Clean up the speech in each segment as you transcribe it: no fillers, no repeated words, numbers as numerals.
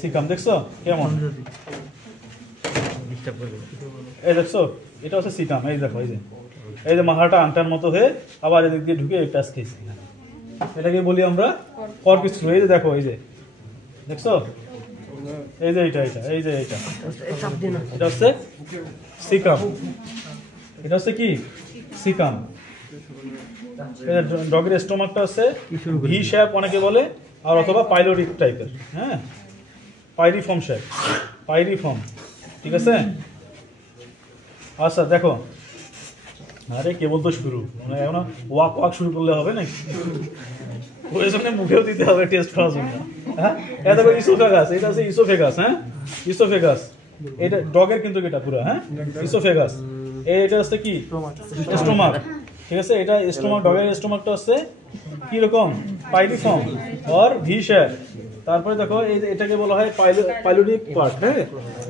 Caecum দেখছো কেমন, এই দেখছো এটা হচ্ছে সিকাম। এই দেখো এই যে মাথাটা আংটার মতো হয়ে আবার এদিক দিয়ে ঢুকে প্যাঁচ খেয়েছি, এটাকে বলি আমরা কর্ক স্ক্রু। এই যে দেখো এই যে দেখছো, এই যে এটা এটা হচ্ছে সিকাম, এটা হচ্ছে কি সিকাম। ডগের স্টোমাকটা হচ্ছে ভি শেপ অনেকে বলে, আর অথবা পাইলোরিক টাইপের, হ্যাঁ পাইরিফর্ম শেপ, পাইরিফর্ম, ঠিক আছে। আচ্ছা দেখো, আরে কেবল তো শুরু, মানে এখন ওয়াক শুরু করলে হবে নাকি, ওই জন্য মুখেও দিতে হবে টেস্ট করার জন্য। হ্যাঁ এটা দেখো ইসোফেগাস, এটা হচ্ছে ইসোফেগাস, হ্যাঁ ইসোফেগাস, এটা ডগের কিন্তু এটা পুরো, হ্যাঁ ইসোফেগাস। এটা হচ্ছে কি স্টোমাক, ঠিক আছে। এটা স্টোমাক, ডগের স্টোমাকটা হচ্ছে কি রকম পাইলিফর্ম অর ভি শেপ। তারপরে দেখো এই এটাকে বলা হয় পাইলোডিক পার্ট, হ্যাঁ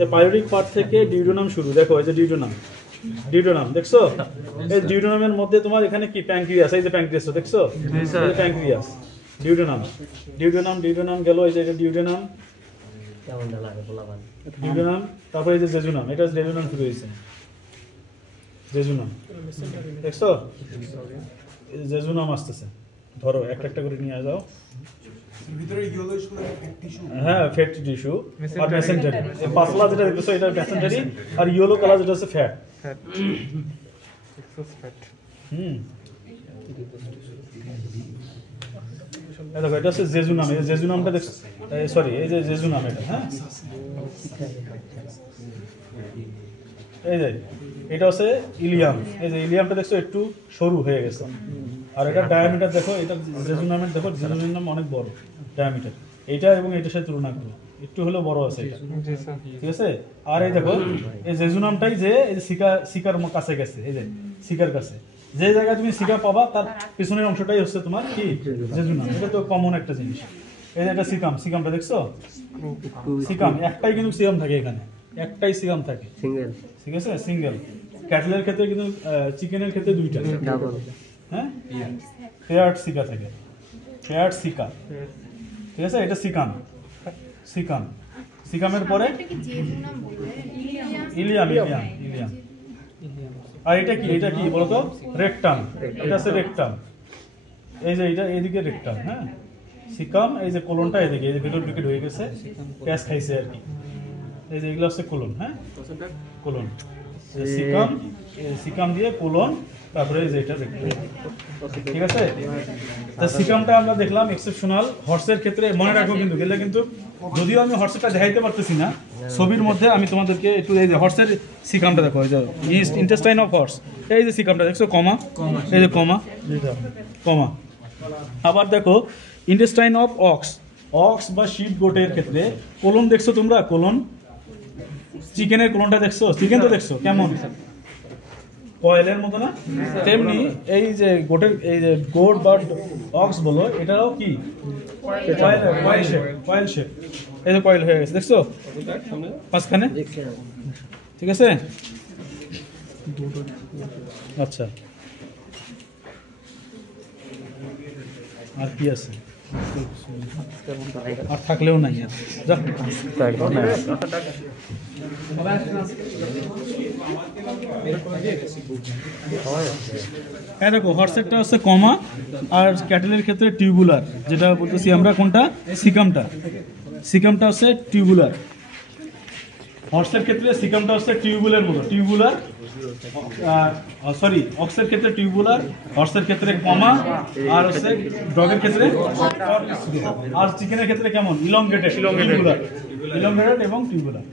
এই পাইলোডিক পার্ট থেকে ডিউডোনাম শুরু। দেখো এই যে ডিউডোনাম দেখছো, এই ডিউডোনামের মধ্যে তোমার এখানে কি প্যানক্রিয়াস, এই যে প্যানক্রিয়াস দেখছো, এই প্যানক্রিয়াস, ডিউডোনাম গেল, এই যে ডিউডোনাম, তারপরে এই যে জেজুনাম, এটা জেজুনাম শুরু হয়েছে, জেজুনাম দেখছো, জেজুনাম আসতেছে। ধরো একটা করে নিয়ে যাও, হ্যাঁ ফ্যাট টিস্যু আর মেসেঞ্জারি, পাতলা যেটা দেখতেছো এটা মেসেঞ্জারি, আর ইয়েলো কালার যেটা হচ্ছে ফ্যাট। দেখো এটা হচ্ছে জেজুনাম, এই জেজুনামটা দেখছো, সরি এই যে জেজুনাম এটা, হ্যাঁ এই যে এটা হচ্ছে ইলিয়াম, এই যে ইলিয়ামটা দেখছো একটু সরু হয়ে গেছে, আর এটা ডায়ামিটার দেখো, এটা জেজুনামের দেখো, জেজুনাম অনেক বড় ডায়ামিটার, এইটা এবং এটার সাথে তুলনা করো একটু হলেও বড় আছে এটা, ঠিক আছে। আর এই দেখো এই জেজুনামটাই যে এই যে সিকার কাছে গেছে, এই যে সিকার কাছে যে জায়গায় তুমি সিকার পাবা তার পিছনের অংশটাই হচ্ছে তোমার কি জেজুনাম। এটা তো কমন একটা জিনিস। এই যে এটা সিকামটা দেখছো, সিকাম একটাই কিন্তু সিকাম থাকে, এখানে একটাই সিকাম থাকে, ঠিক আছে সিঙ্গেল। ক্যাটলের ক্ষেত্রে কিন্তু, চিকেনের ক্ষেত্রে দুইটা, হ্যাঁ পেয়ার্ড সিকা থাকে, পেয়ার্ড সিকা, ঠিক আছে। এটা সিকামের পরে ইলিয়াম, আর এটা কি বলতো রেকটাম, এটা হচ্ছে রেকটাম, এই যে এটা এইদিকে রেকটাম, হ্যাঁ সিকাম, এই যে কোলনটা এদিকে, এই যে ভেতর ঢুকে ঢুকে গেছে, প্যাঁচ খাইছে আর কি, এই যে এগুলো হচ্ছে কোলন, হ্যাঁ কোলন, সিকাম দিয়ে কোলন, তারপরে এই যে এটা রেকটাম, ঠিক আছে। তা সিকামটা আমরা দেখলাম এক্সেপশনাল। হর্সের ক্ষেত্রে মনে রাখো কিন্তু গেলে কিন্তু, যদিও আমি হর্সেরটা দেখাইতে পারতেছি না ছবির মধ্যে, আমি তোমাদেরকে একটু এই যে হর্সের সিকামটা দেখো, এই যে ইন্টেস্টাইন অফ হর্স, এই যে সিকামটা দেখছো কমা, এই যে কমা, আবার দেখো ইন্টেস্টাইন অফ অক্স বা শিপ গোটের ক্ষেত্রে কোলন দেখছো তোমরা, কোলন, চিকেনের কোলনটা দেখছো, চিকেন তো দেখছো কেমন কয়েলের মতো না, তেমনি এই যে গোটের, এই যে গোট বা অক্স বলো, এটাও কি কয়েল শেপ, এই যে কয়েল হয়ে গেছে দেখছো মাঝখানে, ঠিক আছে। আচ্ছা আর কি আছে, আর থাকলেও নাই, দেখো হর্সেরটা হচ্ছে কমা, আর ক্যাটেলের ক্ষেত্রে টিউবুলার, যেটা বলতেছি আমরা কোনটা, সিকামটা হচ্ছে টিউবুলার। হর্সের ক্ষেত্রে সিকামটা হচ্ছে টিউবুলার মতো, টিউবুলার, সরি অক্সের ক্ষেত্রে টিউবুলার, হর্সের ক্ষেত্রে কমা, আর হচ্ছে ডগের ক্ষেত্রে, আর চিকেনের ক্ষেত্রে কেমন ইলংগেটেড এবং টিউবুলার।